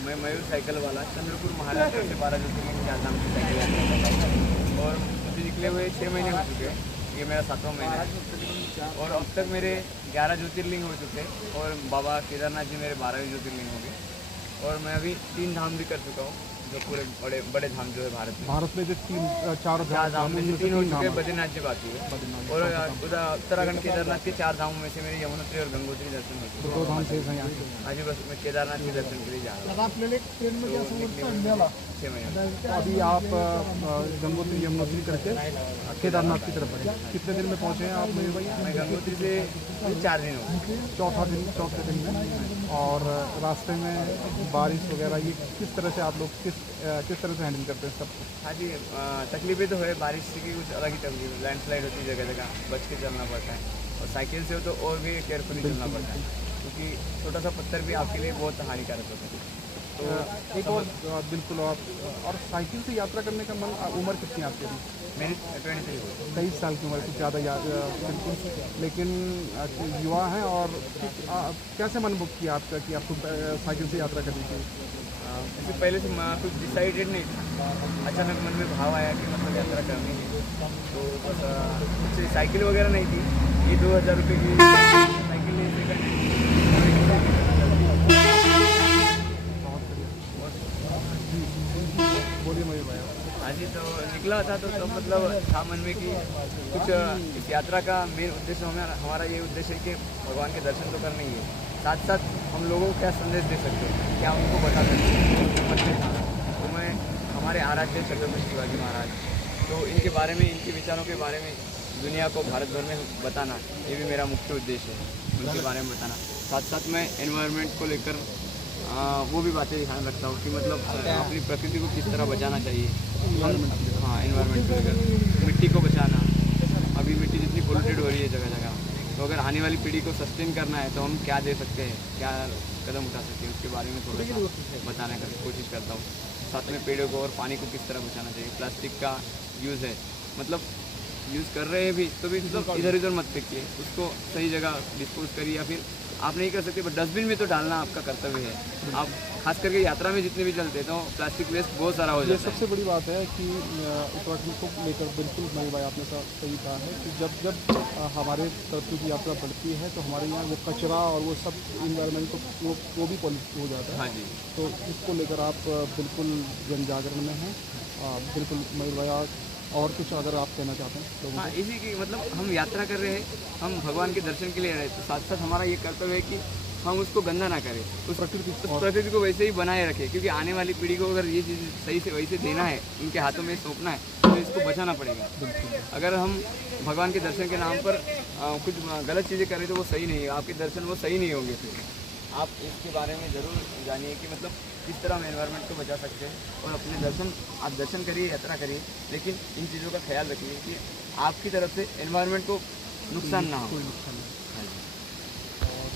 मैं मयूर साइकिल वाला चंद्रपुर महाराष्ट्र से 12 ज्योतिर्लिंग चारधाम की साइकिल यात्रा करता हूँ और मुझे निकले हुए 6 महीने हो चुके हैं। ये मेरा 7वां महीना है और अब तक मेरे 11 ज्योतिर्लिंग हो चुके और बाबा केदारनाथ जी मेरे 12वें ज्योतिर्लिंग हो गए और मैं अभी 3 धाम भी कर चुका हूँ, जो पूरे बड़े धाम जो है भारत में जो चार धाम में से 3 हो चुके हैं, बद्रीनाथ जी बाकी है और उधर उत्तराखंड केदारनाथ के 4 धामों में से मेरे यमुनोत्री और गंगोत्री दर्शन हो चुके हैं। 2 धाम शेष हैं यहाँ के। आज बस मैं केदारनाथ के दर्शन के लिए जा रहा हूँ। ट्रेन में क्या समझ 6 महीने अभी आप गंगोत्री यमुनोत्री करके केदारनाथ की तरफ बढ़े, कितने दिन में पहुँचे हैं आप मयूर भाई? मैं गंगोत्री से 4 दिन हो गए, चौथे दिन में। और रास्ते में बारिश वगैरह ये किस तरह से आप लोग किस तरह से हैंडल करते हैं सबको? हाँ जी, तकलीफें तो है, बारिश की कुछ अलग ही तकलीफ, लैंडस्लाइड होती है जगह जगह, बच के चलना पड़ता है और साइकिल से हो तो और भी केयरफुली चलना पड़ता है क्योंकि छोटा सा पत्थर भी आपके लिए बहुत हानिकारक होता है। तो एक और बिल्कुल और साइकिल से यात्रा करने का मन, उम्र कितनी आपकी अभी? मेरी 23 हो 23 साल की उम्र, कुछ ज़्यादा बिल्कुल, लेकिन युवा हैं। और कैसे मन बुक किया आपका कि आपको साइकिल से यात्रा करनी चाहिए? इससे पहले से कुछ डिसाइडेड नहीं था, अचानक मन में भाव आया कि मतलब यात्रा करनी है तो बस कुछ साइकिल वगैरह नहीं थी, ये 2000 रुपये की साइकिल बोलिए मयूर भाई। हाँ जी, तो निकला था तो मतलब था मन में कि कुछ इस यात्रा का मेन उद्देश्य हमारा ये उद्देश्य है कि भगवान के दर्शन तो करने ही है, साथ साथ हम लोगों को क्या संदेश दे सकते हैं, क्या उनको बता सकते हैं। तो मैं हमारे आराध्य छत्रपति शिवाजी महाराज, तो इनके बारे में, इनके विचारों के बारे में दुनिया को, भारत भर में बताना, ये भी मेरा मुख्य उद्देश्य है, उनके बारे में बताना। साथ साथ मैं एनवायरनमेंट को लेकर वो भी बातें ध्यान रखता हूँ कि मतलब अपनी प्रकृति को किस तरह बचाना चाहिए। हाँ, एनवायरनमेंट को लेकर मिट्टी को बचाना, अभी मिट्टी जितनी पोल्यूटेड हो रही है जगह जगह, तो अगर आने वाली पीढ़ी को सस्टेन करना है तो हम क्या दे सकते हैं, क्या कदम उठा सकते हैं, उसके बारे में थोड़ा सा बताने की कोशिश करता हूँ। साथ में पेड़ों को और पानी को किस तरह बचाना चाहिए। प्लास्टिक का यूज़ है, मतलब यूज़ कर रहे हैं भी तो भी मतलब इधर उधर मत फेंकिए, उसको सही जगह डिस्पोज करिए, या फिर आप नहीं कर सकते बट डस्टबिन में तो डालना आपका कर्तव्य है। आप खास करके यात्रा में जितने भी चलते हैं तो प्लास्टिक वेस्ट बहुत सारा हो जाता है। सबसे बड़ी बात है कि उत्तराखंड को लेकर बिल्कुल मयूर भाई आपने सही कहा है कि जब हमारे तरफ की यात्रा बढ़ती है तो हमारे यहाँ वो कचरा और वो सब इन्वायरमेंट को वो भी पॉल्यूट हो जाता है। हाँ जी, तो इसको लेकर आप बिल्कुल जन जागरण में हैं। बिल्कुल मयूर भाई, और कुछ अगर आप कहना चाहते हैं लोगों को? हाँ, इसी की मतलब हम यात्रा कर रहे हैं, हम भगवान के दर्शन के लिए रहे, तो साथ साथ हमारा ये कर्तव्य है कि हम उसको गंदा ना करें, उस प्रकृति को वैसे ही बनाए रखें, क्योंकि आने वाली पीढ़ी को अगर ये चीज़ सही से वैसे देना है, उनके हाथों में सौंपना है, तो इसको बचाना पड़ेगा। अगर हम भगवान के दर्शन के नाम पर कुछ गलत चीज़ें करें तो वो सही नहीं है, आपके दर्शन वो सही नहीं होंगे। फिर आप इसके बारे में ज़रूर जानिए कि मतलब किस तरह हम एनवायरनमेंट को बचा सकते हैं और अपने आप दर्शन करिए, यात्रा करिए, लेकिन इन चीज़ों का ख्याल रखिए कि आपकी तरफ से एनवायरनमेंट को नुकसान ना हो। कोई नुकसान नहीं। और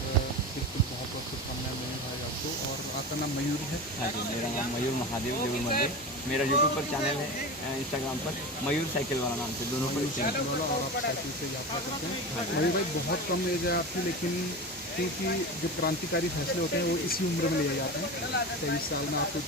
बिल्कुल बहुत बहुत शुभकामनाएं मयूर भाई आपको। और आपका नाम मयूर है? हाँ जी, मेरा नाम मयूर महादेव देव मंदिर, मेरा यूट्यूब पर चैनल है, इंस्टाग्राम पर मयूर साइकिल वाला नाम से, दोनों पर चैनल। और आप साइकिल से यात्रा करते हैं। मयूर भाई, बहुत कम एज है आपकी, लेकिन क्योंकि जो क्रांतिकारी फैसले होते हैं वो इसी उम्र में लिए जाते हैं। 23 साल में आपको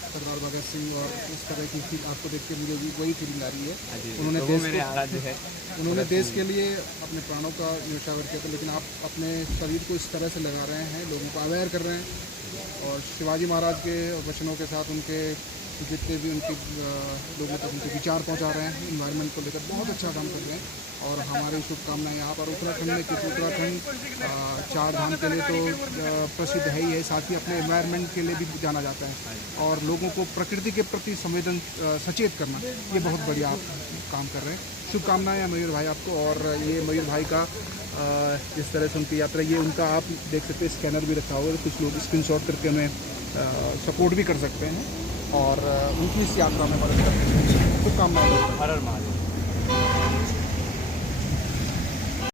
सरदार भगत सिंह और इस तरह की फील आपको देख के मुझे भी वही फीलिंग आ रही है। उन्होंने तो मेरे आराध्य है, उन्होंने देश के लिए अपने प्राणों का न्यौछावर किया था, लेकिन आप अपने शरीर को इस तरह से लगा रहे हैं, लोगों को अवेयर कर रहे हैं और शिवाजी महाराज के वचनों के साथ उनके जितने भी उनके लोगों तक उनके विचार पहुंचा रहे हैं, इन्वायरमेंट को लेकर बहुत अच्छा काम कर रहे हैं। और हमारी शुभकामनाएं यहाँ पर उत्तराखंड में, क्योंकि उत्तराखंड 4 धाम के लिए तो प्रसिद्ध है ही है, साथ ही अपने एनवायरनमेंट के लिए भी जाना जाता है और लोगों को प्रकृति के प्रति सचेत करना, ये बहुत बढ़िया आप काम कर रहे हैं। शुभकामनाएं मयूर भाई आपको। और ये मयूर भाई का जिस तरह से उनकी यात्रा, ये उनका आप देख सकते हैं स्कैनर भी रखा हुआ है, कुछ लोग स्क्रीनशॉट करके हमें सपोर्ट भी कर सकते हैं और उनकी इस यात्रा में मदद कर सकते हैं। शुभकामनाएं। हर हर महादेव।